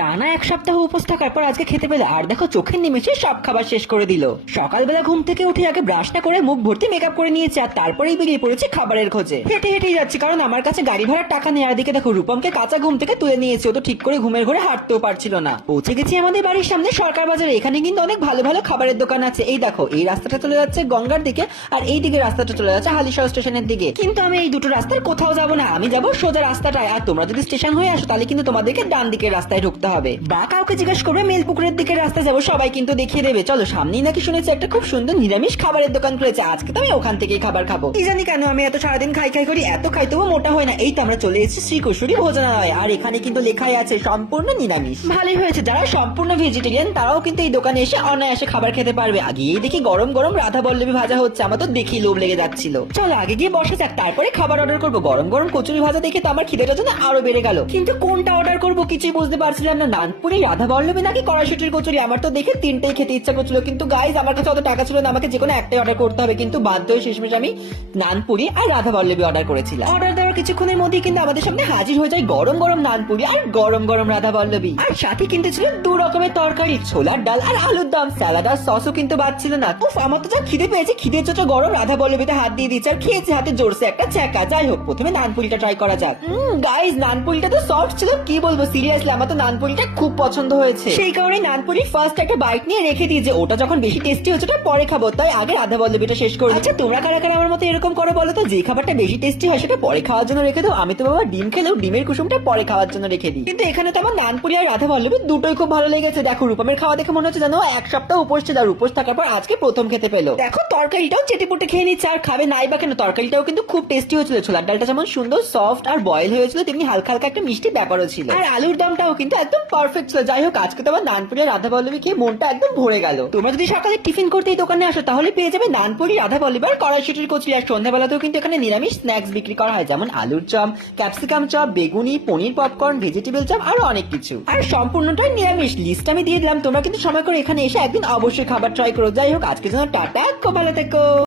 টানা এক সপ্তাহ উপোস থাকার পর আজকে খেতে পেলে আর দেখো চোখের নিমেষে সব খাবার শেষ করে দিল। সকালবেলা ঘুম থেকে উঠে আগে ব্রাশ না করে মুখ ভর্তি মেকআপ করে নিয়েছে আর তারপরেই বেরিয়ে পড়েছে খাবারের খোঁজে। হেঁটে হেঁটেই যাচ্ছি, কারণ আমার কাছে গাড়ি ভাড়ার টাকা নেই। আর দিকে দেখো রূপমকে কাঁচা ঘুম থেকে তুলে নিয়েছে। ও তো ঠিক করে ঘুমের ঘরে হাঁটতেও পারছিল না। পৌঁছে গেছি আমাদের বাড়ির সামনে সরকার বাজারে। এখানে কিন্তু অনেক ভালো ভালো খাবারের দোকান আছে। এই দেখো, এই রাস্তাটা চলে যাচ্ছে গঙ্গার দিকে আর এই দিকে রাস্তাটা চলে যাচ্ছে হালিশহর স্টেশনের দিকে। কিন্তু আমি এই দুটো রাস্তার কোথাও যাব না। আমি যাব সোজা রাস্তাটায়। আর তোমরা যদি স্টেশন হয়ে আসো, তাহলে কিন্তু তোমাদেরকে ডান দিকের রাস্তায় ঢুকতে হবে। বা কাউকে জিজ্ঞেস করবে মেলপুকুরের দিকের রাস্তা যাব, সবাই কিন্তু দেখিয়ে দেবে। চলো, সামনেই নাকি শুনেছি একটা খুব সুন্দর নিরামিষ খাবারের দোকান খুলেছে। আজকে তো আমি ওখান থেকেই খাবার খাব। কি জানি কেন আমি এত সারাদিন খাই খাই করি, এত খাই তবু মোটা হয় না। এই তো আমরা চলে এসেছি শ্রীকুশুরি ভোজনালয়। আর এখানে কিন্তু লেখাই আছে, সম্পূর্ণ নিরামিষ। ভালোই হয়েছে। যারা সম্পূর্ণ ভেজিটেরিয়ান, তারাও কিন্তু এই দোকানে এসে অনায়াসে খাবার খেতে পারবে। আগে এই দেখি গরম গরম রাধা বল্লভী ভাজা হচ্ছে, আমার তো দেখি লোভ লেগে যাচ্ছিল। চলো, আগে গিয়ে বসে যাক, তারপরে খাবার অর্ডার করব। গরম গরম কচুরি ভাজা দেখে তো আমার খিদেটা যেন আরও বেড়ে গেল। কিন্তু কোনটা অর্ডার করব কিছুই বুঝতে পারছিলাম না নানপুরি রাধা বল্লভী নাকি কড়াইশুটির কচুরি? আমার তো দেখে তিনটেই খেতে ইচ্ছা করছিল। কিন্তু গাইজ আমার কাছে অত টাকা ছিল না, আমাকে যে কোনো একটাই অর্ডার করতে হবে। কিন্তু বাধ্য হয়ে শেষমেশ আমি নানপুরি আর রাধা বল্লভী অর্ডার করেছিলাম। অর্ডার দেওয়ার কিছুক্ষণের মধ্যেই কিন্তু আমাদের সামনে হাজির হয়ে যায় গরম গরম নানপুরি আর গরম গরম রাধা বল্লভী আর সাথে কিন্তু ছিল দু রকমের তরকারি, ছোলার ডাল আর আলুর দম। স্যালাড আর সসও কিন্তু বাদ ছিল না। উফ, আমার তো যা খিদে পেয়েছে খিদে চোচো গরম রাধা বল্লভীতে হাত দিয়ে দিচ্ছে আর খেয়েছে হাতে জোরসে একটা ছ্যাঁকা। যাই হোক, প্রথমে নানপুরিটা ট্রাই করা যাক। গাইজ নানপুরিটা তো সফট ছিল, কি বলব? সিরিয়াসলি আমার তো নানপুরিটা খুব পছন্দ হয়েছে। সেই কারণে নানপুরি ফার্স্ট একটা বাইট নিয়ে রেখে দিই যে ওটা যখন বেশি টেস্টি হচ্ছে ওটা পরে খাব। তাই আগে রাধা বল্লভীটা শেষ করে আচ্ছা তোমরা কারা কারা আমার মতো এরকম করো বলো তো? যে খাবারটা বেশি টেস্টি হয় সেটা পরে খাওয়ার জন্য রেখে দাও। আমি তো বাবা ডিম খেলেও ডিমের কুসুমটা পরে খাওয়ার জন্য রেখে দিই। কিন্তু এখানে তো আমার নানপুরি আর রাধা বল্লভী দুটোই খুব ভালো লেগেছে। দেখো রূপমের খাওয়া দেখে মনে হচ্ছে জানো এক সপ্তাহ উপোস ছিল আর উপোস থাকার পর আজকে প্রথম খেতে পেল। দেখো তরকারিটাও চেটে পুটে খেয়ে নিচ্ছে আর খাবে নাই বা কেন? তরকারিটাও কিন্তু খুব টেস্টি হয়েছিল। ছোলার ডালটা যেমন সুন্দর সফট আর বয়েল হয়েছিল তেমনি হালকা হালকা একটা মিষ্টি ব্যাপারও ছিল। আর আলুর দমটাও কিন্তু একদম পারফেক্ট ছিল। যাই হোক, আজকে তো আমার নানপুরি আর রাধা বল্লভী খেয়ে মনটা একদম ভরে গেল। তোমরা যদি সকালে টিফিন করতে এই দোকানে আসো, তাহলে পেয়ে যাবে নানপুরি, রাধা বল্লভী আর কড়াইশুটির কচুরি। আর সন্ধ্যাবেলাতেও কিন্তু এখানে নিরামিষ স্ন্যাক্স বিক্রি করা হয়, যেমন আলুর চপ ক্যাপসিকাম চপ, বেগুনি, পনির পপকর্ন ভেজিটেবল চপ, আরও অনেক কিছু। আর সম্পূর্ণটাই নিরামিষ। লিস্ট আমি দিয়ে দিলাম। তোমরা কিন্তু সময় করে এখানে এসে একদিন অবশ্যই খাবার ট্রাই করো। যাই হোক আজকে জন্য টাটা, খুব ভালো থেকো।